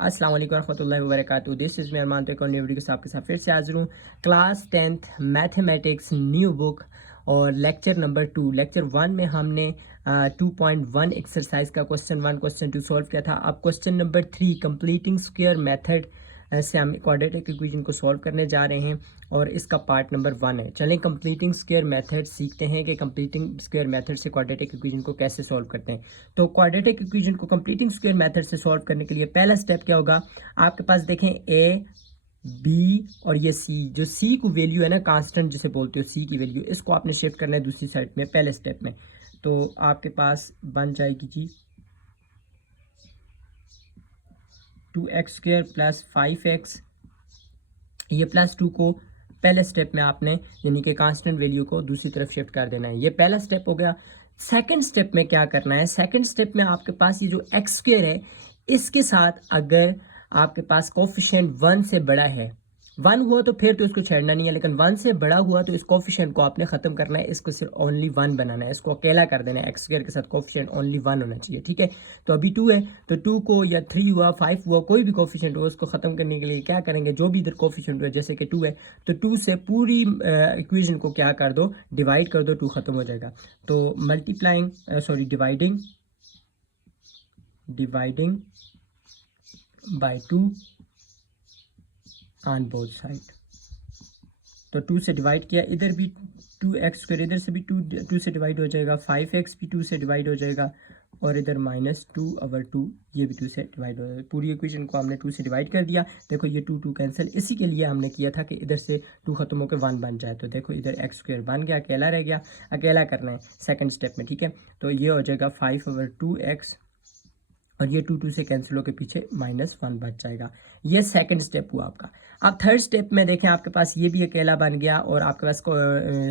अस्सलाम वालेकुम रहमतुल्लाहि व बरकातुहू। दिस इज़ मैं अरमान तो एक और नई वीडियो के साथ आपके साथ फिर से हाजिर हूँ। Class 10th mathematics new book और लेक्चर नंबर 2। लेक्चर 1 में हमने 2.1 एक्सरसाइज का क्वेश्चन 1 क्वेश्चन 2 सॉल्व किया था। अब question number 3 completing square method से हम क्वाड्रेटिक इक्वेशन को सॉल्व करने जा रहे हैं और इसका पार्ट नंबर 1 है। चलें कंप्लीटिंग स्क्वायर मेथड सीखते हैं कि कंप्लीटिंग स्क्वायर मेथड से क्वाड्रेटिक इक्वेशन को कैसे सॉल्व करते हैं। तो क्वाड्रेटिक इक्वेशन को कंप्लीटिंग स्क्वायर मेथड से सॉल्व करने के लिए पहला स्टेप क्या होगा, आपके पास देखें ए बी और ये सी, जो सी को वैल्यू है ना कांस्टेंट जिसे बोलते हो सी की वैल्यू, इसको आपने शिफ्ट करना है दूसरी साइड में पहले स्टेप में। तो आपके पास बन जाएगी जी 2x² प्लस 5x, ये प्लस 2 को पहले स्टेप में आपने यानी कि कांस्टेंट वैल्यू को दूसरी तरफ शिफ्ट कर देना है। ये पहला स्टेप हो गया। सेकंड स्टेप में क्या करना है, सेकंड स्टेप में आपके पास ये जो x² है इसके साथ अगर आपके पास कोफिशिएंट 1 से बड़ा है, 1 हुआ तो फिर तो इसको छेड़ना नहीं है, लेकिन 1 से बड़ा हुआ तो इस कोफिशिएंट को आपने ख़त्म करना है, इसको सिर्फ ओनली 1 बनाना है, इसको अकेला कर देना है। x² के साथ कोफिशिएंट ओनली 1 होना चाहिए, ठीक है। तो अभी 2 है तो 2 को या 3 हुआ 5 हुआ कोई भी कोफिशिएंट हो उसको ख़त्म करने के लिए क्या करेंगे, जो भी इधर कोफिशिएंट हुआ जैसे कि 2 है तो 2 से पूरी इक्वेशन को क्या कर दो, डिवाइड कर दो, 2 ख़त्म हो जाएगा। तो multiplying dividing by 2 on both side. तो 2 से डिवाइड किया, इधर भी 2x², इधर से भी 2 से डिवाइड हो जाएगा, 5x भी 2 से डिवाइड हो जाएगा और इधर -2/2 ये भी 2 से डिवाइड हो जाएगा। पूरी इक्वेशन को हमने 2 से डिवाइड कर दिया। देखो ये 2 कैंसिल, इसी के लिए हमने किया था कि इधर से 2 खत्म होकर 1 बन जाए। तो देखो इधर x² बन गया, अकेला रह गया, अकेला करना है सेकंड स्टेप में, ठीक है। तो ये हो जाएगा 5/2x और ये 2 से कैंसिल होकर पीछे -1 बच जाएगा। ये सेकंड स्टेप हुआ आपका। अब थर्ड स्टेप में देखें आपके पास ये भी अकेला बन गया और आपके पास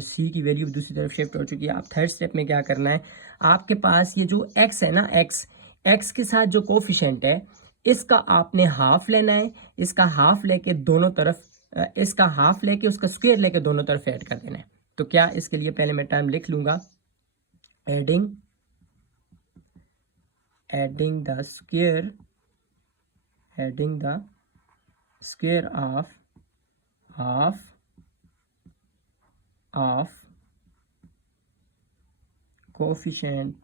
सी की वैल्यू दूसरी तरफ शिफ्ट हो चुकी है। अब थर्ड स्टेप में क्या करना है, आपके पास ये जो x है ना, x के साथ जो कोफिशिएंट है इसका आपने हाफ लेना है, इसका हाफ लेके दोनों तरफ इसका हाफ लेके उसका स्क्वायर लेके दोनों तरफ ऐड कर देना है। तो क्या इसके लिए पहले मैं टर्म लिख लूंगा, adding the square of half of coefficient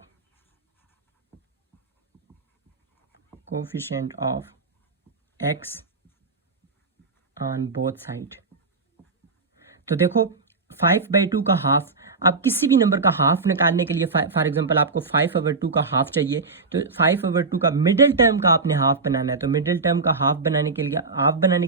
of x on both side। तो देखो 5/2 का हाफ, आप किसी भी नंबर का हाफ निकालने के लिए फॉर एग्जांपल आपको 5/2 का हाफ चाहिए तो 5/2 का मिडिल टर्म का आपने हाफ बनाना है। तो मिडिल टर्म का हाफ बनाने के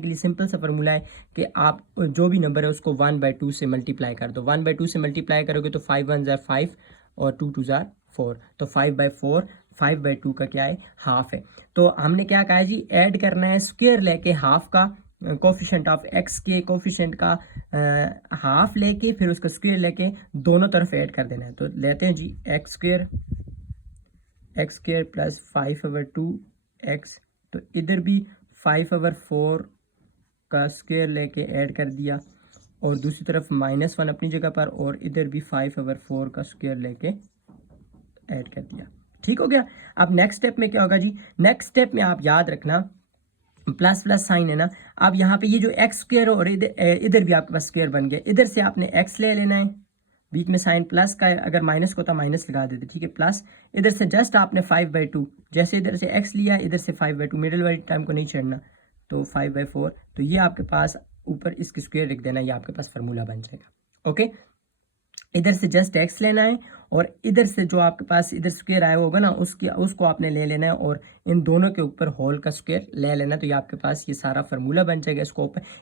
लिए सिंपल सा फॉर्मूला है कि आप जो भी नंबर है उसको 1/2 से मल्टीप्लाई कर दो। 1/2 से मल्टीप्लाई करोगे तो 5 1 ज़ार 5 और 2 2 ज़ार 4, तो 5/4 5/2 का क्या है, हाफ है। तो हमने क्या कहा है जी, ऐड करना है स्क्वायर लेके हाफ का, कोफिशिएंट ऑफ x के कोफिशिएंट का हाफ लेके फिर उसका स्क्वायर लेके दोनों तरफ ऐड कर देना है। तो लेते हैं जी x² प्लस 5/2x, तो इधर भी 5/4 का स्क्वायर लेके ऐड कर दिया और दूसरी तरफ -1 अपनी जगह पर और इधर भी 5/4 का स्क्वायर लेके ऐड कर दिया। ठीक हो गया। अब नेक्स्ट स्टेप में क्या होगा जी, नेक्स्ट स्टेप में आप याद रखना प्लस साइन है ना, अब यहाँ पे ये जो x² और इधर भी आपके पास स्क्वायर बन गया, इधर से आपने x ले लेना है, बीच में साइन प्लस का है, अगर माइनस को था माइनस लगा देते, ठीक है, प्लस इधर से जस्ट आपने 5/2, जैसे इधर से x लिया इधर से 5/2, मिडिल वाली टर्म को नहीं छेड़ना, तो 5/4, तो ये आपके पास ऊपर इसकी स्क्वायर लिख देना, ये आपके पास फार्मूला बन जाएगा। ओके, इधर से जस्ट x लेना है और इधर से जो आपके पास इधर स्क्वायर आया होगा ना उसको आपने ले लेना है और इन दोनों के ऊपर होल का स्क्वायर ले लेना, तो ये आपके पास ये सारा फार्मूला बन जाएगा।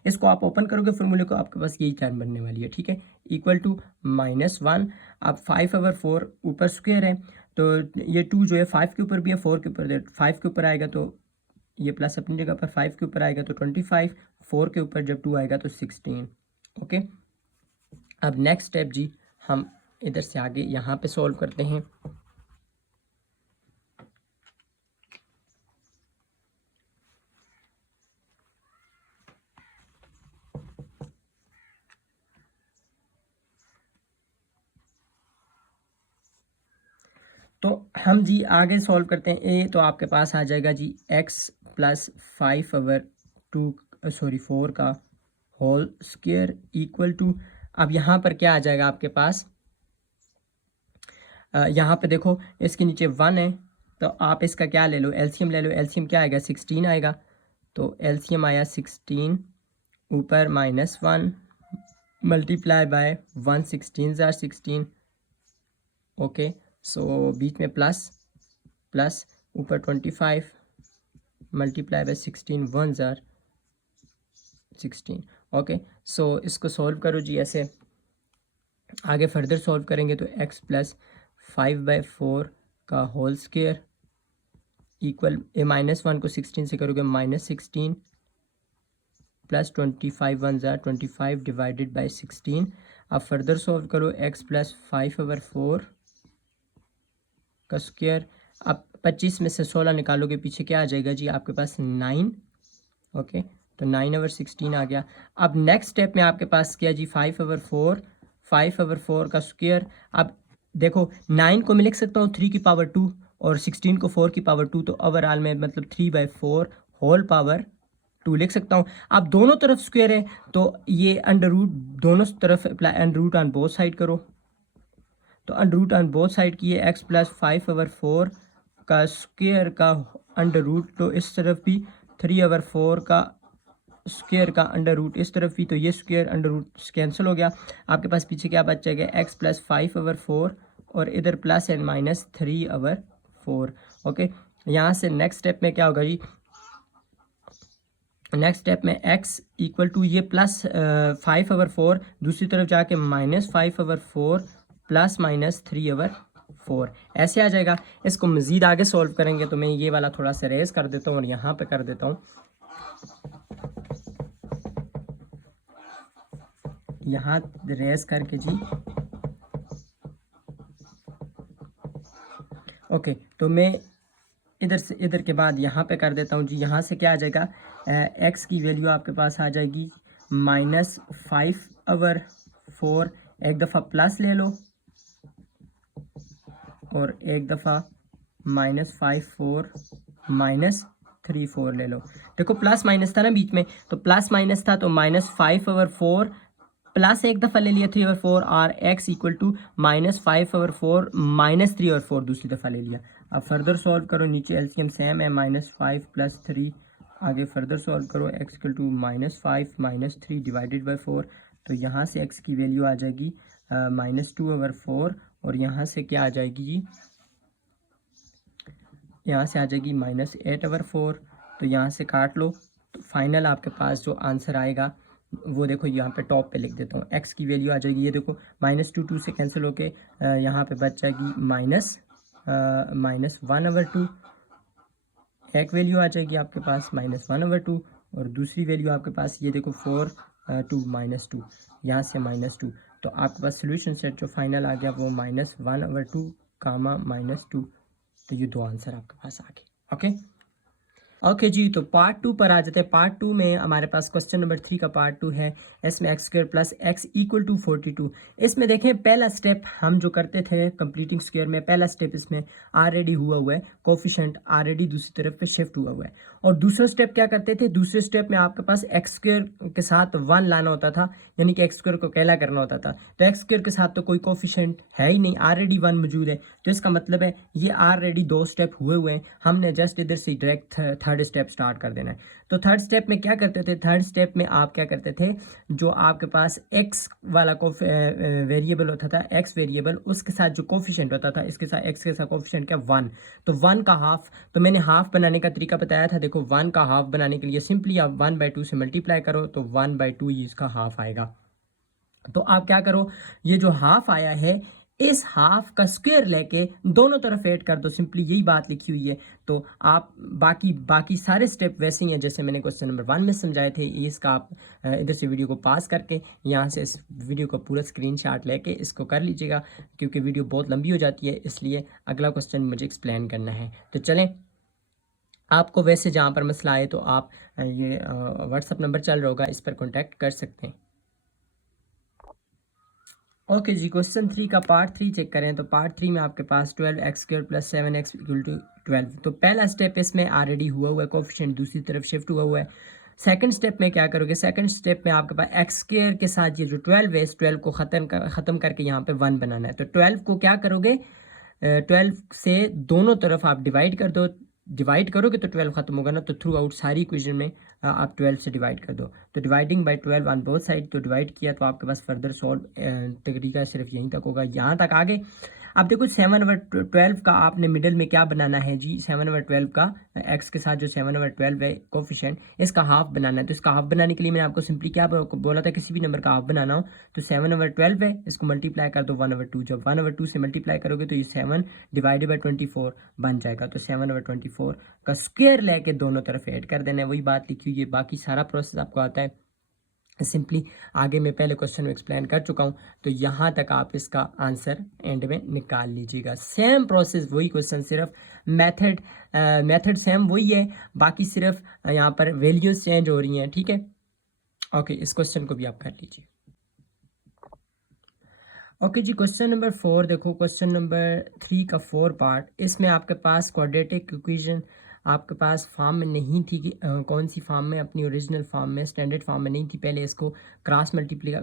इसको आप ओपन करोगे फार्मूले को, आपके पास यही टर्म बनने वाली है, ठीक है, इक्वल टू -1। अब 5/4 ऊपर स्क्वायर है तो ये 2 जो है 5 के ऊपर भी है, 4 के ऊपर, 5 के ऊपर आएगा तो ये प्लस अपनी जगह पर, 5 के ऊपर आएगा तो 25, 4 के ऊपर जब 2 आएगा तो 16। ओके, अब नेक्स्ट स्टेप जी हम इधर से आगे यहाँ पे सॉल्व करते हैं। तो हम जी आगे सॉल्व करते हैं। ए तो आपके पास आ जाएगा जी x प्लस 4 का होल स्क्वायर इक्वल टू, अब यहाँ पर क्या आ जाएगा आपके पास, यहाँ पे देखो इसके नीचे 1 है, तो आप इसका क्या ले लो, एलसीएम ले लो। एलसीएम क्या आएगा, 16 आएगा। तो एलसीएम आया 16, ऊपर -1 मल्टीप्लाई बाय 1, 16 जार 16। ओके, सो बीच में प्लस प्लस, ऊपर 25 मल्टीप्लाई बाय 16, 1 जार 16। ओके, सो इसको सॉल्व करो जी। ऐसे आगे फर्दर सॉल्व करेंगे तो x प्लस 5/4 का होल स्क्वायर इक्वल, -1 को 16 से करोगे -16 प्लस 25 1 जार 25 डिवाइडेड बाय 16। अब फर्दर सॉल्व करो, x प्लस 5/4 का स्क्वायर। अब 25 में से 16 निकालोगे, पीछे क्या आ जाएगा जी आपके पास 9। ओके, तो 9/16 आ गया। अब नेक्स्ट स्टेप में आपके पास क्या जी, 5/4 का स्क्वायर। अब देखो 9 को मैं लिख सकता हूँ 3 की पावर 2 और 16 को 4 की पावर 2, तो ओवरऑल में मतलब 3/4 होल पावर 2 लिख सकता हूँ। अब दोनों तरफ स्क्वायर है तो ये अंडर रूट दोनों तरफ apply, under root on both side करो। तो under root on both side की है, x प्लस 5/4 का स्क्वायर का अंडर रूट, तो इस तरफ भी 3/4 का स्क्वायर का अंडर रूट इस तरफ भी, तो ये स्क्वायर अंडर रूट कैंसिल हो गया। आपके पास पीछे क्या बच जाएगा, x प्लस 5/4 और इधर प्लस एंड माइनस 3/4। ओके, यहाँ से नेक्स्ट स्टेप में क्या होगा जी, नेक्स्ट स्टेप में x इक्वल टू ये प्लस 5/4 दूसरी तरफ जाके -5/4 प्लस -3/4 ऐसे आ जाएगा। इसको मज़ीद आगे सॉल्व करेंगे तो मैं ये वाला थोड़ा सा रेज कर देता हूँ और यहाँ पे कर देता हूँ, यहाँ रेस करके जी। ओके, तो मैं इधर से इधर के बाद यहाँ पे कर देता हूँ जी। यहाँ से क्या आ जाएगा, x की वैल्यू आपके पास आ जाएगी -5/4। एक दफ़ा प्लस ले लो और एक दफ़ा -5/4 -3/4 ले लो। देखो प्लस माइनस था ना बीच में, तो प्लस माइनस था तो -5/4 प्लस एक दफ़ा ले लिया 3/4 और x इक्वल टू -5/4 -3/4 दूसरी दफ़ा ले लिया। अब फर्दर सॉल्व करो, नीचे एलसीएम सेम है, -5 + 3। आगे फर्दर सॉल्व करो, x equal to -5 - 3 divided by 4। तो यहाँ से x की वैल्यू आ जाएगी -2/4 और यहाँ से क्या आ जाएगी जी, यहाँ से आ जाएगी -8/4। तो यहाँ से काट लो, तो फाइनल आपके पास जो आंसर आएगा वो देखो यहाँ पे टॉप पे लिख देता हूँ। x की वैल्यू आ जाएगी, ये देखो -2 से कैंसिल होके यहाँ पे बच जाएगी -1/2। एक वैल्यू आ जाएगी आपके पास -1/2 और दूसरी वैल्यू आपके पास ये देखो 4/2 -2, यहाँ से -2। तो आपके पास सोल्यूशन सेट जो फाइनल आ गया वो -1/2 कामा -2। तो ये दो आंसर आपके पास आ गए। ओके ओके जी, तो पार्ट 2 पर आ जाते हैं। पार्ट 2 में हमारे पास क्वेश्चन नंबर 3 का पार्ट 2 है। इसमें x² + x = 42। इसमें देखें पहला स्टेप हम जो करते थे कंप्लीटिंग स्क्वायर में, पहला स्टेप इसमें ऑलरेडी हुआ है, कोफिशिएंट ऑलरेडी दूसरी तरफ पे शिफ्ट हुआ है। और दूसरा स्टेप क्या करते थे, दूसरे स्टेप में आपके पास x² के साथ 1 लाना होता था, यानी कि x² को कैला करना होता था। तो x² के साथ तो कोई कोफिशिएंट है ही नहीं, ऑलरेडी 1 मौजूद है, तो इसका मतलब है ये ऑलरेडी 2 स्टेप हुए हैं। हमने जस्ट इधर से डायरेक्ट थर्ड स्टेप स्टार्ट कर देना है। तो थर्ड स्टेप में क्या करते थे, थर्ड स्टेप में आप क्या करते थे, जो आपके पास x वाला वेरिएबल होता था, x वेरिएबल, उसके साथ जो कोफिशिएंट होता था, इसके साथ x के साथ कोफिशिएंट क्या 1, तो 1 का हाफ। तो मैंने हाफ बनाने का तरीका बताया था। देखो 1 का हाफ बनाने के लिए सिंपली आप 1/2 से मल्टीप्लाई करो, तो 1/2 ही इसका हाफ आएगा। तो आप क्या करो, ये जो हाफ आया है इस हाफ का स्क्वायर लेके दोनों तरफ ऐड कर दो, सिंपली यही बात लिखी हुई है। तो आप बाकी सारे स्टेप वैसे ही हैं जैसे मैंने क्वेश्चन नंबर 1 में समझाए थे। इसका आप इधर से वीडियो को पास करके यहाँ से इस वीडियो को पूरा स्क्रीनशॉट लेके इसको कर लीजिएगा, क्योंकि वीडियो बहुत लंबी हो जाती है, इसलिए अगला क्वेश्चन मुझे एक्सप्लेन करना है। तो चलें, आपको वैसे जहाँ पर मसला आए तो आप ये व्हाट्सअप नंबर चल रहा होगा, इस पर कॉन्टैक्ट कर सकते हैं। ओके जी, क्वेश्चन 3 का पार्ट 3 चेक करें तो पार्ट 3 में आपके पास 12x² plus 7x equal to 12। तो पहला स्टेप इसमें ऑलरेडी हुआ है, कोफिशिएंट दूसरी तरफ शिफ्ट हुआ है। सेकंड स्टेप में क्या करोगे, सेकंड स्टेप में आपके पास x² के साथ ये जो 12 है, इस 12 को ख़त्म करके यहाँ पे 1 बनाना है। तो 12 को क्या करोगे, 12 से दोनों तरफ आप डिवाइड कर दो। डिवाइड करोगे तो 12 खत्म होगा ना, तो थ्रू आउट सारी इक्वेशन में आप 12 से डिवाइड कर दो। तो dividing by 12 on both side, तो डिवाइड किया तो आपके पास फर्दर सॉल्व तरीका सिर्फ यहीं तक होगा, यहाँ तक आगे। अब देखो 7/12 का आपने मिडल में क्या बनाना है जी, 7/12 का एक्स के साथ जो 7/12 है कोफिशिएंट, इसका हाफ बनाना है। तो इसका हाफ बनाने के लिए मैंने आपको सिंपली क्या बोला था, किसी भी नंबर का हाफ बनाना हो तो 7/12 है, इसको मल्टीप्लाई कर दो 1/2। जब 1/2 से मल्टीप्लाई करोगे तो ये 7 डिवाइडेड बाई 24 बन जाएगा। तो 7/24 का स्क्वायर लेके दोनों तरफ ऐड कर देना है, वही बात लिखी हुई है। बाकी सारा प्रोसेस आपको आता है सिंपली, आगे मैं पहले क्वेश्चन में एक्सप्लेन कर चुका हूँ। तो यहाँ तक आप इसका आंसर एंड में निकाल लीजिएगा। सेम प्रोसेस, वही क्वेश्चन, सिर्फ मेथड सेम वही है, बाकी सिर्फ यहाँ पर वैल्यूज चेंज हो रही हैं, ठीक है। ओके, इस क्वेश्चन को भी आप कर लीजिए। ओके जी, क्वेश्चन नंबर 4 देखो, क्वेश्चन नंबर 3 का 4 पार्ट, इसमें आपके पास क्वाड्रेटिक इक्वेशन आपके पास फॉर्म में नहीं थी कि कौन सी फॉर्म में, अपनी ओरिजिनल फॉर्म में, स्टैंडर्ड फॉर्म में नहीं थी। पहले इसको क्रॉस मल्टीप्लाई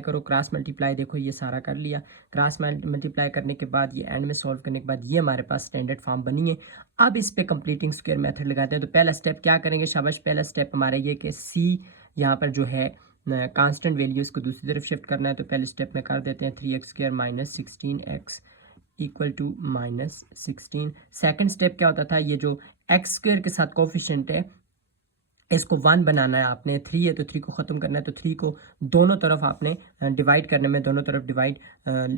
करो। क्रॉस मल्टीप्लाई देखो ये सारा कर लिया। क्रॉस मल्टीप्लाई करने के बाद ये एंड में सॉल्व करने के बाद ये हमारे पास स्टैंडर्ड फॉर्म बनी है। अब इस पे कंप्लीटिंग स्क्वायर मेथड लगाते हैं। तो पहला स्टेप क्या करेंगे, शाबाश, पहला स्टेप हमारा ये कि सी यहाँ पर जो है कांस्टेंट वैल्यू, इसको दूसरी तरफ शिफ्ट करना है। तो पहले स्टेप में कर देते हैं 3x² minus 16x equal to -16। Second step क्या होता था, ये जो x² के साथ कोफिशिएंट है इसको 1 बनाना है आपने। 3 है तो 3 को ख़त्म करना है, तो 3 को दोनों तरफ आपने डिवाइड करने में, दोनों तरफ डिवाइड,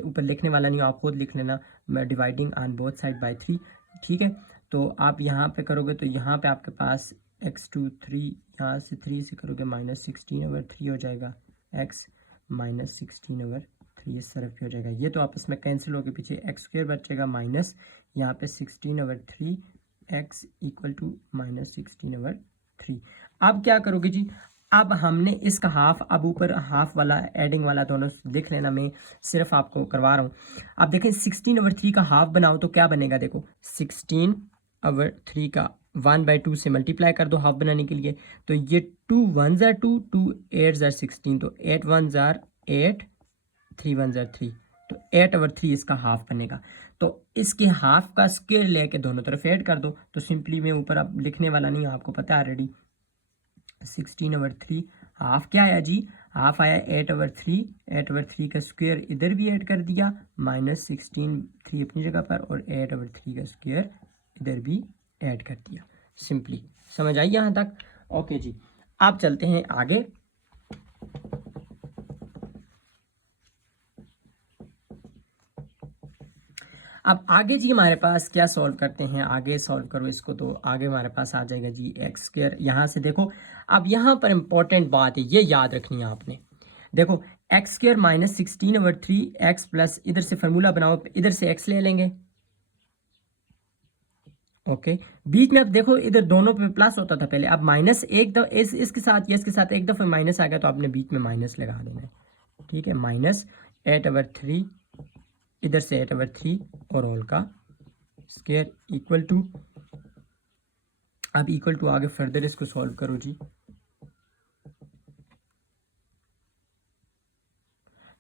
ऊपर लिखने वाला नहीं, आप खुद लिख लेना, dividing on both side by 3, ठीक है। तो आप यहाँ पे करोगे तो यहाँ पे आपके पास x2 3, यहाँ से 3 से करोगे -16/3 हो जाएगा, x -16/3 इस तरफ भी हो जाएगा। ये तो आपस में कैंसिल होकर पीछे x² बचेगा माइनस यहाँ पे 16/3 x इक्वल टू -16/3। अब क्या करोगे जी, अब हमने इसका हाफ, अब ऊपर हाफ वाला एडिंग वाला दोनों लिख लेना, मैं सिर्फ आपको करवा रहा हूँ। अब देखें 16/3 का हाफ बनाओ तो क्या बनेगा, देखो 16/3 का 1/2 से मल्टीप्लाई कर दो हाफ बनाने के लिए। तो ये 2 1s are 2, 2 8s are 16, तो 8 1s are 8, 3 1s are 3, तो 8/3 इसका हाफ बनेगा। तो इसके हाफ का स्क्वायर लेके दोनों तरफ ऐड कर दो। तो सिंपली मैं ऊपर अब लिखने वाला नहीं, आपको पता है ऑलरेडी। 16/3 हाफ क्या आया जी, हाफ आया 8/3। 8/3 का स्क्वायर इधर भी ऐड कर दिया, -16 3 अपनी जगह पर, और 8/3 का स्क्वायर इधर भी ऐड कर दिया। सिंपली समझ आई यहाँ तक। ओके जी, आप चलते हैं आगे। अब आगे जी हमारे पास क्या सॉल्व करते हैं, आगे सॉल्व करो इसको, तो आगे हमारे पास आ जाएगा जी x²। यहाँ से देखो, अब यहाँ पर इंपॉर्टेंट बात है, ये याद रखनी है आपने। देखो x² -16/3 x प्लस, इधर से फार्मूला बनाओ, इधर से x ले लेंगे, ओके। बीच में अब देखो इधर दोनों पे प्लस होता था पहले, अब माइनस एक दफा इसके साथ, ये इसके साथ एक दफा माइनस आ गया, तो आपने बीच में माइनस लगा देना है, ठीक है। -8/3, इधर से 8/3 और ऑल का स्क्वायर इक्वल टू, अब इक्वल टू आगे फर्दर इसको सॉल्व करो जी।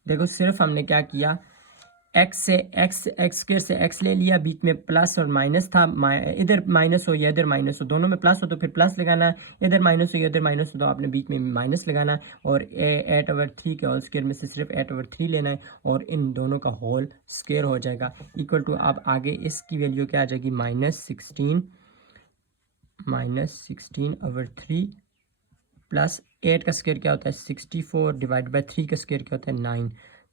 देखो सिर्फ हमने क्या किया, x से x² से x ले लिया, बीच में प्लस और माइनस था, इधर माइनस हो या इधर माइनस हो, दोनों में प्लस हो तो फिर प्लस लगाना, इधर माइनस हो या इधर माइनस हो तो आपने बीच में माइनस लगाना, और 8/3 के होल स्क्वायर में से सिर्फ 8/3 लेना है, और इन दोनों का होल स्क्वायर हो जाएगा इक्वल टू, अब आगे इसकी वैल्यू क्या आ जाएगी, -16/3 प्लस 8 का स्क्वायर क्या होता है 64, डिवाइड बाय 3 का स्क्वायर क्या होता है 9।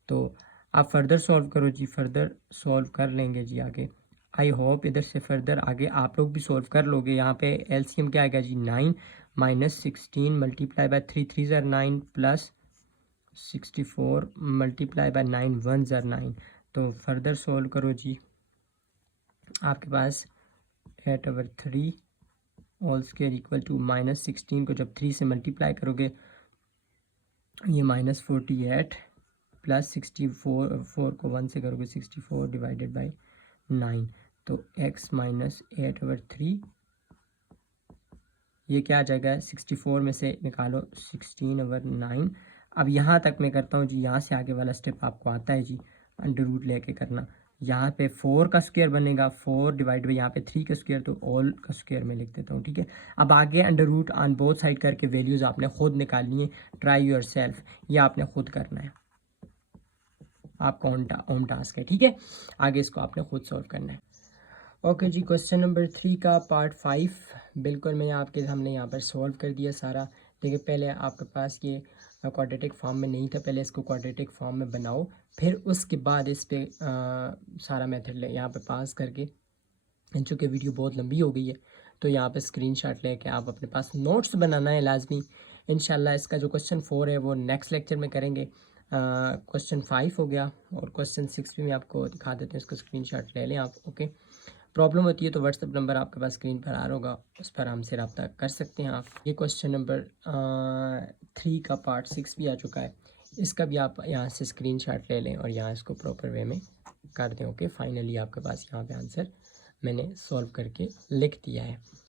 तो आप फर्दर सॉल्व करो जी, फर्दर सॉल्व कर लेंगे जी आगे। आई होप इधर से फर्दर आगे आप लोग भी सॉल्व कर लोगे। यहाँ पे एलसीएम क्या आएगा जी, 9 -16 मल्टीप्लाई बाय 3 3 ज़र 9 प्लस 64 मल्टीप्लाई बाय 9 1 ज़र 9। तो फर्दर सॉल्व करो जी, आपके पास 8/3 होल स्क्वायर इक्वल टू -16 को जब 3 से मल्टीप्लाई करोगे ये -48 प्लस 64 को 1 से करोगे 64 डिवाइडेड बाई 9, तो x माइनस 8/3 ये क्या आ जाएगा 64 में से निकालो 16/9। अब यहाँ तक मैं करता हूँ जी, यहाँ से आगे वाला स्टेप आपको आता है जी, अंडर रूट लेके करना। यहाँ पे 4 का स्क्वायर बनेगा, 4 डिवाइड बाई यहाँ पे 3 का स्क्वायर, तो ऑल का स्क्वायर में लिख देता हूँ, ठीक है। अब आगे under root on both side करके वैल्यूज़ आपने खुद निकालनी है, ट्राई योर सेल्फ, ये आपने खुद करना है, आपका होम टास्क है, ठीक है। आगे इसको आपने खुद सॉल्व करना है। ओके जी, क्वेश्चन नंबर 3 का पार्ट 5 बिल्कुल हमने यहाँ पर सॉल्व कर दिया सारा। देखिए पहले आपके पास ये क्वाड्रेटिक फॉर्म में नहीं था, पहले इसको क्वाड्रेटिक फॉर्म में बनाओ, फिर उसके बाद इस पे सारा मेथड ले यहाँ पे पास करके, चूँकि वीडियो बहुत लंबी हो गई है तो यहाँ पे स्क्रीनशॉट लेके आप अपने पास नोट्स बनाना है लाजमी। इंशाल्लाह इसका जो क्वेश्चन 4 है वो नेक्स्ट लेक्चर में करेंगे। क्वेश्चन 5 हो गया और क्वेश्चन 6 भी मैं आपको दिखा देते हैं, इसको स्क्रीनशॉट ले लें आप। ओके, प्रॉब्लम होती है तो व्हाट्सअप नंबर आपके पास स्क्रीन पर आ रहा होगा, उस पर हमसे रब्ता कर सकते हैं आप। ये क्वेश्चन नंबर 3 का पार्ट 6 भी आ चुका है, इसका भी आप यहाँ से स्क्रीनशॉट ले लें और यहाँ इसको प्रॉपर वे में कर दें। ओके, फाइनली आपके पास यहाँ पे आंसर मैंने सॉल्व करके लिख दिया है।